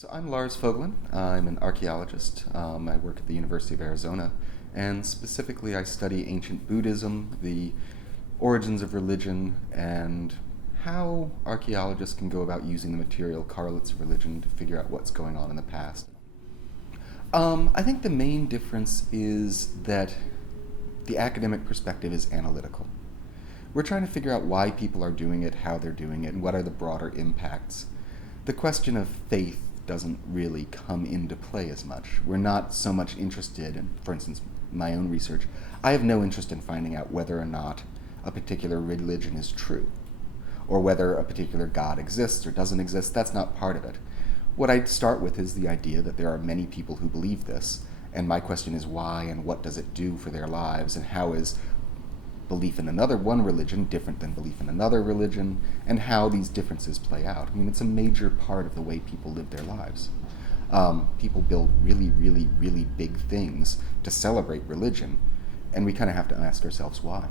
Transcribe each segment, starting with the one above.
So I'm Lars Fogelin. I'm an archaeologist. I work at the University of Arizona, and specifically I study ancient Buddhism, the origins of religion, and how archaeologists can go about using the material correlates of religion to figure out what's going on in the past. I think the main difference is that the academic perspective is analytical. We're trying to figure out why people are doing it, how they're doing it, and what are the broader impacts. The question of faith doesn't really come into play as much. We're not so much interested in, for instance, my own research, I have no interest in finding out whether or not a particular religion is true, or whether a particular God exists or doesn't exist. That's not part of it. What I'd start with is the idea that there are many people who believe this, and my question is why and what does it do for their lives, and how is belief in one religion different than belief in another religion, and how these differences play out. I mean, it's a major part of the way people live their lives. People build really, really, really big things to celebrate religion, and we kind of have to ask ourselves why.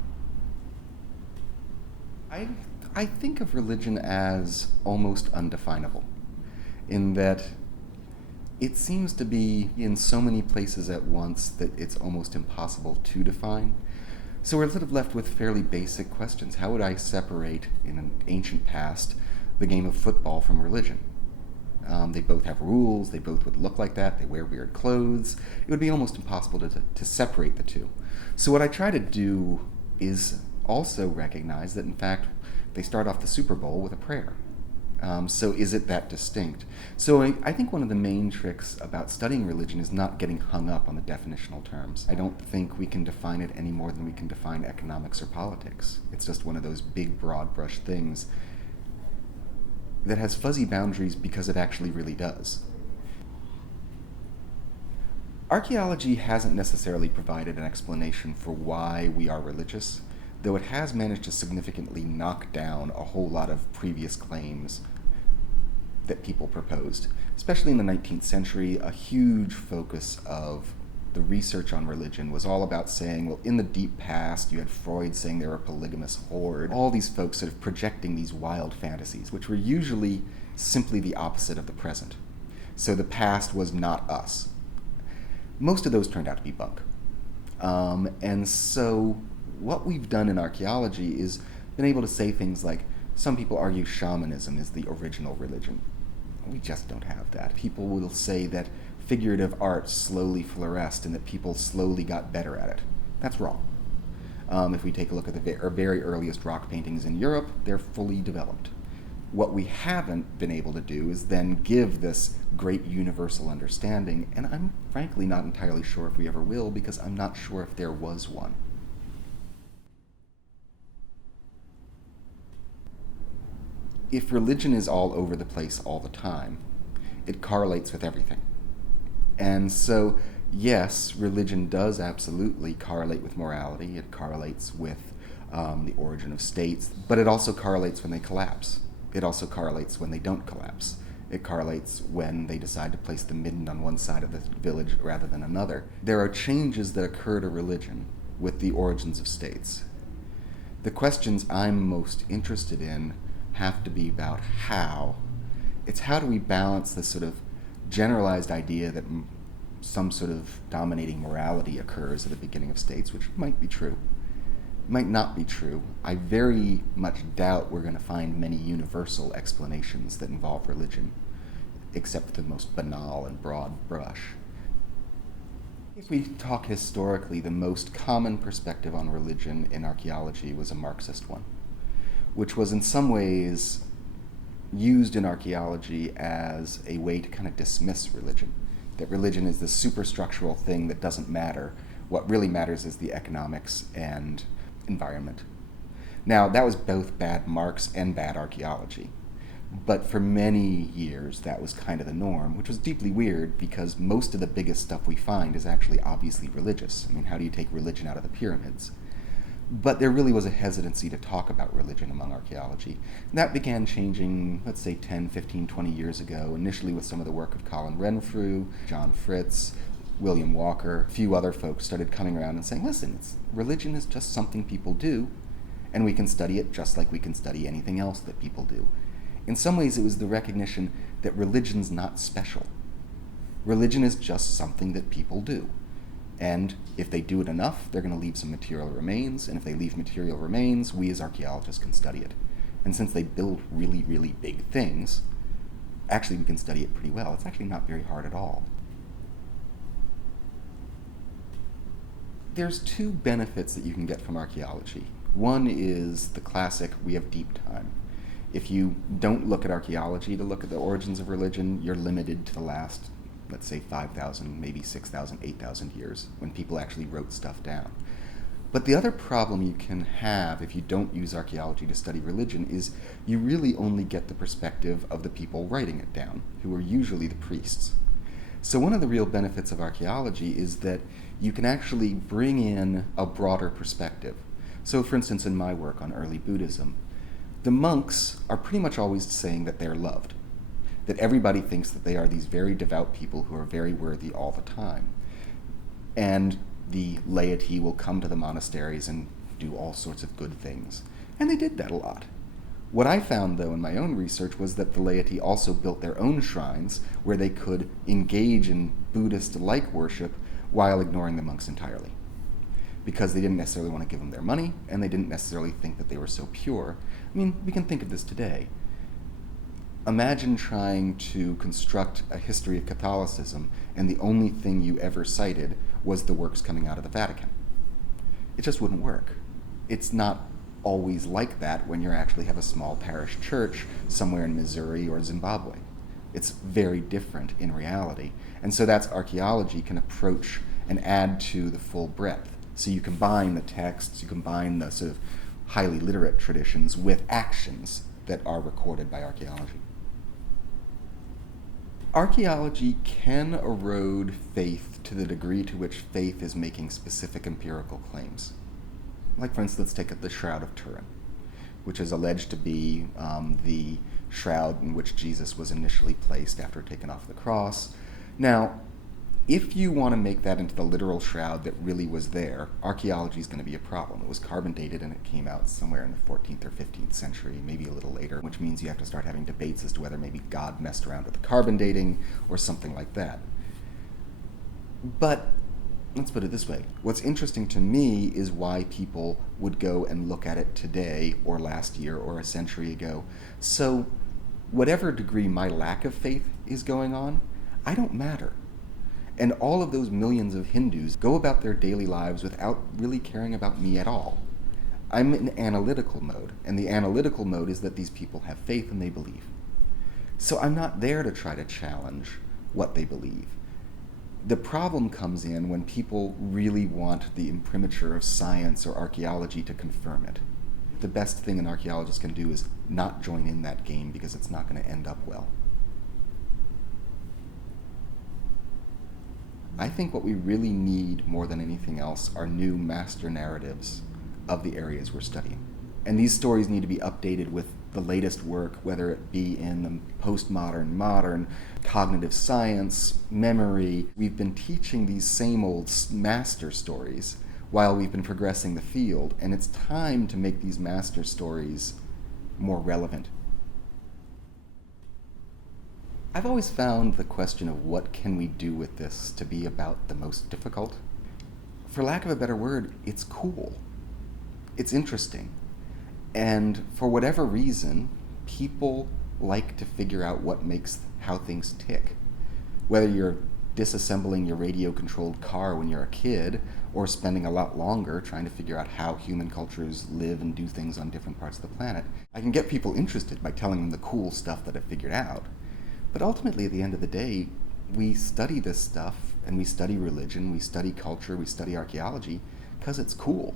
I think of religion as almost undefinable, in that it seems to be in so many places at once that it's almost impossible to define. So we're sort of left with fairly basic questions. How would I separate, in an ancient past, the game of football from religion? They both have rules, they both would look like that, they wear weird clothes. It would be almost impossible to separate the two. So what I try to do is also recognize that, in fact, they start off the Super Bowl with a prayer. So is it that distinct? So I think one of the main tricks about studying religion is not getting hung up on the definitional terms. I don't think we can define it any more than we can define economics or politics. It's just one of those big, broad brush things that has fuzzy boundaries because it actually really does. Archaeology hasn't necessarily provided an explanation for why we are religious, though it has managed to significantly knock down a whole lot of previous claims that people proposed. Especially in the 19th century, a huge focus of the research on religion was all about saying, well, in the deep past, you had Freud saying they were a polygamous horde. All these folks sort of projecting these wild fantasies, which were usually simply the opposite of the present. So the past was not us. Most of those turned out to be bunk. And so what we've done in archaeology is been able to say things like, some people argue shamanism is the original religion. We just don't have that. People will say that figurative art slowly flourished and that people slowly got better at it. That's wrong. If we take a look at the very earliest rock paintings in Europe, they're fully developed. What we haven't been able to do is then give this great universal understanding, and I'm frankly not entirely sure if we ever will, because I'm not sure if there was one. If religion is all over the place all the time, it correlates with everything. And so, yes, religion does absolutely correlate with morality. It correlates with the origin of states, but it also correlates when they collapse. It also correlates when they don't collapse. It correlates when they decide to place the midden on one side of the village rather than another. There are changes that occur to religion with the origins of states. The questions I'm most interested in have to be about how. It's how do we balance this sort of generalized idea that some sort of dominating morality occurs at the beginning of states, which might be true, might not be true. I very much doubt we're going to find many universal explanations that involve religion, except for the most banal and broad brush. If we talk historically, the most common perspective on religion in archaeology was a Marxist one, which was in some ways used in archaeology as a way to kind of dismiss religion, that religion is this superstructural thing that doesn't matter. What really matters is the economics and environment. Now, that was both bad Marx and bad archaeology, but for many years that was kind of the norm, which was deeply weird because most of the biggest stuff we find is actually obviously religious. I mean, how do you take religion out of the pyramids? But there really was a hesitancy to talk about religion among archaeology. And that began changing, let's say 10, 15, 20 years ago, initially with some of the work of Colin Renfrew, John Fritz, William Walker. A few other folks started coming around and saying, listen, religion is just something people do, and we can study it just like we can study anything else that people do. In some ways, it was the recognition that religion's not special. Religion is just something that people do. And if they do it enough, they're going to leave some material remains, and if they leave material remains, we as archaeologists can study it. And since they build really, really big things, actually we can study it pretty well. It's actually not very hard at all. There's two benefits that you can get from archaeology. One is the classic, we have deep time. If you don't look at archaeology to look at the origins of religion, you're limited to the last, let's say, 5,000, maybe 6,000, 8,000 years, when people actually wrote stuff down. But the other problem you can have if you don't use archaeology to study religion is you really only get the perspective of the people writing it down, who are usually the priests. So one of the real benefits of archaeology is that you can actually bring in a broader perspective. So for instance, in my work on early Buddhism, the monks are pretty much always saying that they're loved, that everybody thinks that they are these very devout people who are very worthy all the time. And the laity will come to the monasteries and do all sorts of good things. And they did that a lot. What I found, though, in my own research was that the laity also built their own shrines where they could engage in Buddhist-like worship while ignoring the monks entirely, because they didn't necessarily want to give them their money, and they didn't necessarily think that they were so pure. I mean, we can think of this today. Imagine trying to construct a history of Catholicism, and the only thing you ever cited was the works coming out of the Vatican. It just wouldn't work. It's not always like that when you actually have a small parish church somewhere in Missouri or Zimbabwe. It's very different in reality. And so that's archaeology can approach and add to the full breadth. So you combine the texts, you combine the sort of highly literate traditions with actions that are recorded by archaeology. Archaeology can erode faith to the degree to which faith is making specific empirical claims. Like, for instance, let's take the Shroud of Turin, which is alleged to be the shroud in which Jesus was initially placed after taken off the cross. Now, if you want to make that into the literal shroud that really was there, archaeology is going to be a problem. It was carbon dated and it came out somewhere in the 14th or 15th century, maybe a little later, which means you have to start having debates as to whether maybe God messed around with the carbon dating or something like that. But let's put it this way. What's interesting to me is why people would go and look at it today or last year or a century ago. So whatever degree my lack of faith is going on, I don't matter. And all of those millions of Hindus go about their daily lives without really caring about me at all. I'm in analytical mode, and the analytical mode is that these people have faith and they believe. So I'm not there to try to challenge what they believe. The problem comes in when people really want the imprimatur of science or archaeology to confirm it. The best thing an archaeologist can do is not join in that game because it's not going to end up well. I think what we really need more than anything else are new master narratives of the areas we're studying. And these stories need to be updated with the latest work, whether it be in the postmodern, modern, cognitive science, memory. We've been teaching these same old master stories while we've been progressing the field, and it's time to make these master stories more relevant. I've always found the question of what can we do with this to be about the most difficult. For lack of a better word, it's cool. It's interesting. And for whatever reason, people like to figure out what makes how things tick. Whether you're disassembling your radio-controlled car when you're a kid, or spending a lot longer trying to figure out how human cultures live and do things on different parts of the planet, I can get people interested by telling them the cool stuff that I've figured out. But ultimately, at the end of the day, we study this stuff, and we study religion, we study culture, we study archaeology, because it's cool.